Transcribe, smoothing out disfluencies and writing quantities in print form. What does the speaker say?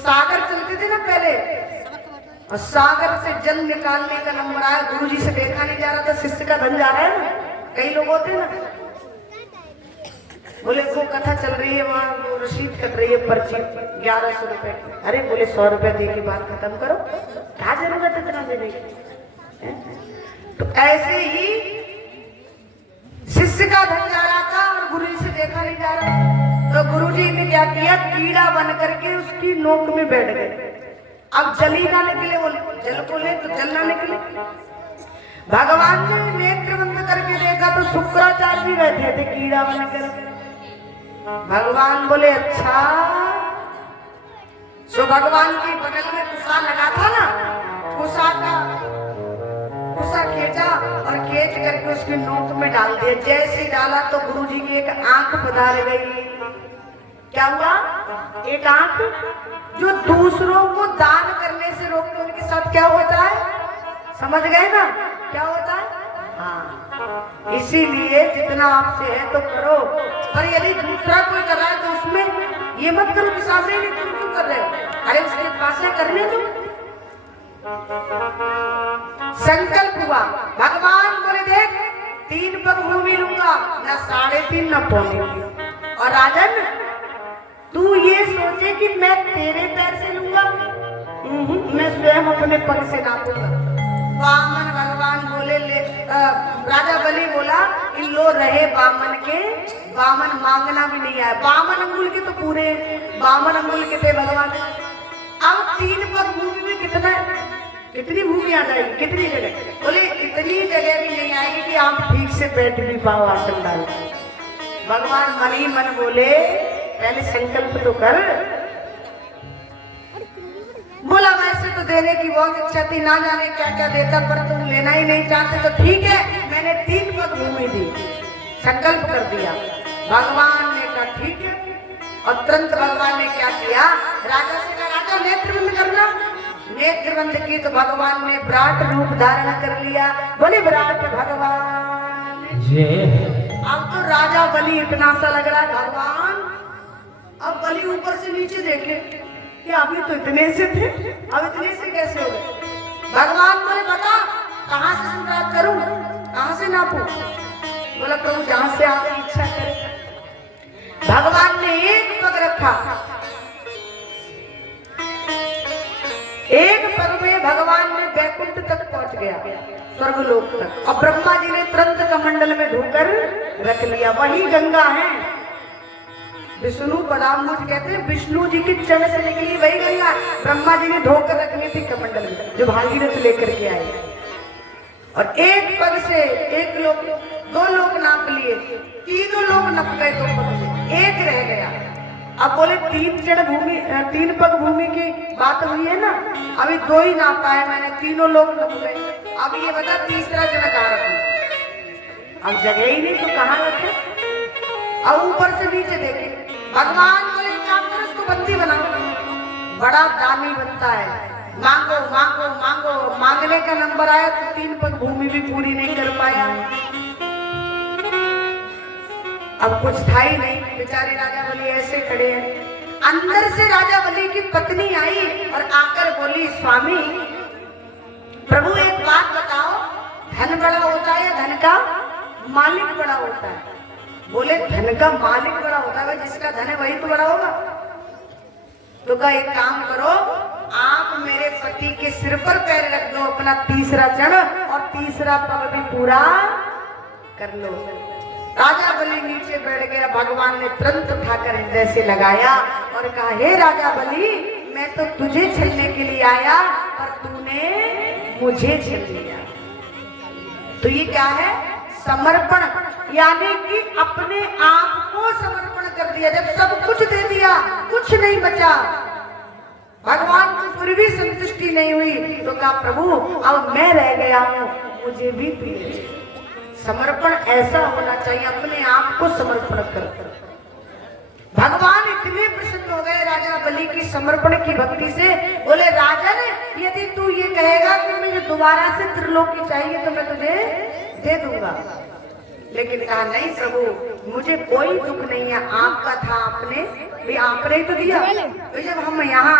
सागर चलते थे ना पहले, और सागर से जल निकालने का नंबर आया, गुरुजी से देखा नहीं जा रहा था, शिष्य का धन जा रहा है ना। कई लोग होते ना, बोले वो कथा चल रही है वहाँ, वो रसीद कट रही है पर्ची 1100 रुपए। अरे बोले 100 रुपए दे के बात खत्म करो, क्या जरूरत है इतना देने की। तो ऐसे ही शिष्य का धन जा रहा था और गुरुजी से देखा नहीं जा रहा, तो गुरुजी ने क्या किया, कीड़ा बन करके उसकी नोक में बैठ गए। अब जल ही ना निकले, वो जल को ले तो जल ना निकले। भगवान ने नेत्र बंद करके देखा तो शुक्राचार्य भी बैठे थे कीड़ा बनकर। भगवान बोले अच्छा, सो भगवान के बगल में कुसा लगा था ना, कुसा खींचा और खींच करके उसकी नोक में डाल दिया। जैसे डाला तो गुरुजी की एक आंख पधार गई। क्या हुआ, एक आंख जो दूसरों को दान करने से रोकते, उनके साथ क्या होता है, समझ गए ना क्या होता है। हाँ, इसीलिए जितना आपसे है तो करो, पर यदि दूसरा कोई कर रहा है तो उसमें ये मत करो कि सामने नहीं, तुम क्यों कर रहे हो, अरे उसके पास है करने दो। संकल्प हुआ, भगवान बोले देख 3 पग भूमि लूंगा, न 3.5 न 4.5। और राजन तू ये सोचे कि मैं तेरे पैर से लूंगा, मैं स्वयं अपने पग से नापूंगा। वामन भगवान बोले राजा बलि बोला इन लो रहे बामन के, बामन मांगना भी नहीं आया। बामन अंगुल के तो पूरे बामन अंगुल के थे भगवान। अब 3 पग भूमि में कितनी भूमि आ जाएगी, कितनी जगह, बोले इतनी जगह भी नहीं आएगी कि आप ठीक से बैठ भी पाओ आसन डाल। भगवान मन ही मन बोले पहले संकल्प तो कर। बोला वैसे तो देने की बहुत इच्छा थी, ना जाने क्या क्या देता, पर तुम लेना ही नहीं चाहते तो ठीक है, मैंने 3 पग भूमि दी, संकल्प कर दिया। भगवान ने कहा ठीक है, और तुरंत भगवान ने क्या किया, राजा से कहा राजा नेत्र बंद करना। नेत्र बंद की तो भगवान ने विराट रूप धारण कर लिया। बोले विराट भगवान। अब तो राजा बलि इतना सा लग रहा है भगवान, अब बलि ऊपर से नीचे देखे कि अभी तो इतने से थे, अब इतने से कैसे हो गए। भगवान बोले बता कहां से शुरुआत करूं, कहां से नापू। बोला प्रभु जहां से आपकी इच्छा करे। भगवान ने एक पग रखा, एक पग में भगवान ने वैकुंठ तक पहुंच गया, स्वर्गलोक तक। और ब्रह्मा जी ने तुरंत कमंडल में धोकर रख लिया। वही गंगा है, विष्णु पदाम्बुज कहते हैं, विष्णु जी की चरण से निकली वही गंगा ब्रह्मा जी ने धोकर रखनी थी कमंडल में, जो भागीरथ लेकर के आए। और एक पग से 1 लोक 2 लोक नाप लिए, 3 लोक नप गए, 2 पग से 1 रह गया। अब बोले 3 पग भूमि की बात हुई है ना, अभी 2 ही नापा है मैंने, 3 लोक नप गए। अब ये बता तीसरा जन कहाँ रखूं, अब जगह ही नहीं तो कहाँ रखे। अब ऊपर से नीचे देखे, भगवान बोले काम करो उसको बंदी बनाओ, बड़ा दानी बनता है, मांगो मांगो मांगो। मांगने का नंबर आया तो 3 पग भूमि भी पूरी नहीं कर पाया। अब कुछ था ही नहीं, बेचारे राजा बलि ऐसे खड़े हैं। अंदर से राजा बलि की पत्नी आई और आकर बोली स्वामी प्रभु एक बात बताओ, धन बड़ा होता है या धन का मालिक बड़ा होता है। बोले धन का मालिक बड़ा होता है, जिसका धन है वही तो बड़ा होगा। तो कहा एक काम करो, आप मेरे पति के सिर पर पैर रख दो अपना तीसरा चरण, और तीसरा पग भी पूरा कर लो। राजा बलि नीचे बैठ गया। भगवान ने तुरंत उठाकर हृदय से लगाया और कहा हे राजा बलि मैं तो तुझे छलने के लिए आया, पर तूने मुझे छल लिया। तो ये क्या है, समर्पण, यानी कि अपने आप को समर्पण कर दिया। जब सब कुछ दे दिया कुछ नहीं बचा, भगवान को फिर भी संतुष्टि नहीं हुई, तो कहा प्रभु अब मैं रह गया हूं, मुझे भी दीजिए। समर्पण ऐसा होना चाहिए, अपने आप को समर्पण कर। भगवान इतने प्रसन्न हो गए राजा बलि की समर्पण की भक्ति से, बोले राजन यदि तू ये कहेगा कि मुझे दोबारा से त्रिलोकी चाहिए तो मैं तुझे दे दूंगा, लेकिन कहा नहीं प्रभु मुझे कोई दुख नहीं है, आपका था, आपने भी आपने तो दिया। तो जब हम यहाँ